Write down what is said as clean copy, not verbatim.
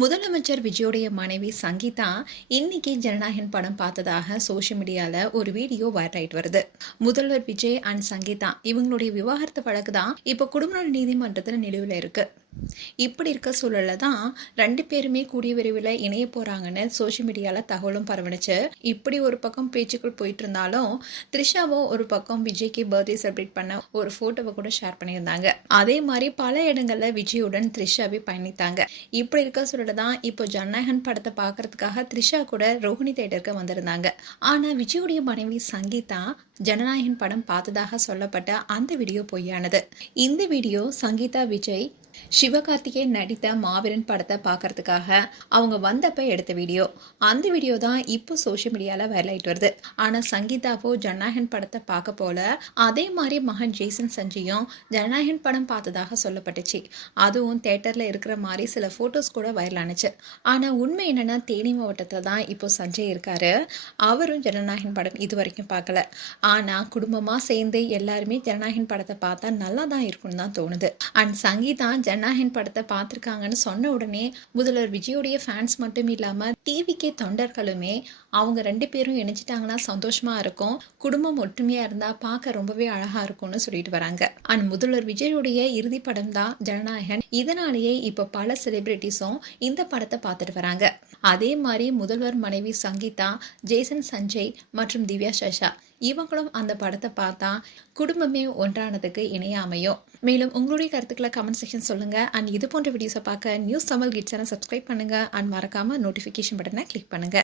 முதலமைச்சர் விஜயோடைய மனைவி சங்கீதா இன்னைக்கு ஜனநாயகன் படம் பார்த்ததாக சோஷியல் மீடியால ஒரு வீடியோ வைரல் ஆயிட்டு வருது. முதல்வர் விஜய் அண்ட் சங்கீதா இவங்களுடைய விவாகரத்து வழக்கு தான் இப்ப குடும்ப நீதிமன்றத்துல நிலுவையில இருக்கு. இப்படி இருக்க சூழல்ல தான் 2 பேருமே கூடிய விரைவில் இணைய போறாங்கன்னு சோஷியல் மீடியால தகவலும் பரவணுச்சு. இப்படி ஒரு பக்கம் பேச்சுக்கள் போயிட்டு இருந்தாலும் த்ரிஷாவும் ஒரு பக்கம் விஜய்க்கு பர்த்டே செலிப்ரேட் பண்ண ஒரு போட்டோவை கூட ஷேர் பண்ணியிருந்தாங்க. அதே மாதிரி பல இடங்கள்ல விஜயுடன் த்ரிஷாவே பயணித்தாங்க. இப்படி இருக்க சூழல்ல தான் இப்போ ஜனநாயகன் படத்தை பார்க்கறதுக்காக த்ரிஷா கூட ரோஹிணி தேட்டருக்கு வந்திருந்தாங்க. ஆனா விஜயுடைய மனைவி சங்கீதா ஜனநாயகன் படம் பார்த்ததாக சொல்லப்பட்ட அந்த வீடியோ பொய்யானது. இந்த வீடியோ சங்கீதா விஜய் சிவகார்த்திகேயன் நடித்த மாவீரன் படத்தை பார்க்கறதுக்காக அவங்க வந்தப்ப எடுத்த வீடியோ. அந்த வீடியோ தான் இப்போ சோஷியல் மீடியால வைரல் ஆயிட்டு வருது. ஆனா சங்கீதாவோ ஜனநாயகன் படத்தை பார்க்க போல அதே மாதிரி மகன் ஜேசன் சஞ்சயும் ஜனநாயகன் படம் பார்த்ததாக சொல்லப்பட்டுச்சு. அதுவும் தியேட்டர்ல இருக்கிற மாதிரி சில போட்டோஸ் கூட வைரல் ஆனிச்சு. ஆனா உண்மை என்னன்னா தேனி மாவட்டத்துல தான் இப்போ சஞ்சய் இருக்காரு. அவரும் ஜனநாயகன் படம் இது வரைக்கும் பார்க்கல. ஆனா குடும்பமா சேர்ந்து எல்லாருமே ஜனநாயகன் படத்தை பார்த்தா நல்லா தான் இருக்கும்னு தான் தோணுது. அண்ட் சங்கீதா ஜனநாயகன் படத்தை பார்த்துருக்காங்கன்னு சொன்ன உடனே முதல்வர் விஜயோடைய ஃபேன்ஸ் மட்டும் இல்லாம டிவிக்கே தொண்டர்களுமே அவங்க 2 பேரும் இணைச்சிட்டாங்கன்னா சந்தோஷமா இருக்கும், குடும்பம் ஒற்றுமையா இருந்தா பார்க்க ரொம்பவே அழகா இருக்கும்னு சொல்லிட்டு வராங்க. அண்ட் முதல்வர் விஜயோடைய இறுதி படம் தான் ஜனநாயகன். இதனாலேயே இப்ப பல செலிபிரிட்டிஸும் இந்த படத்தை பார்த்துட்டு வராங்க. அதே மாதிரி முதல்வர் மனைவி சங்கீதா, ஜேசன் சஞ்சய் மற்றும் திவ்யா சஷா இவங்களும் அந்த படத்தை பார்த்தா குடும்பமே ஒன்றானதுக்கு இணையாமையும். மேலும் உங்களுடைய கருத்துக்களை கமெண்ட் செக்ஷன் சொல்லுங்க. அண்ட் இது போன்ற வீடியோஸை பார்க்க news Tamil kids channel subscribe பண்ணுங்க. அண்ட் மறக்காம நோட்டிஃபிகேஷன் பட்டனை கிளிக் பண்ணுங்க.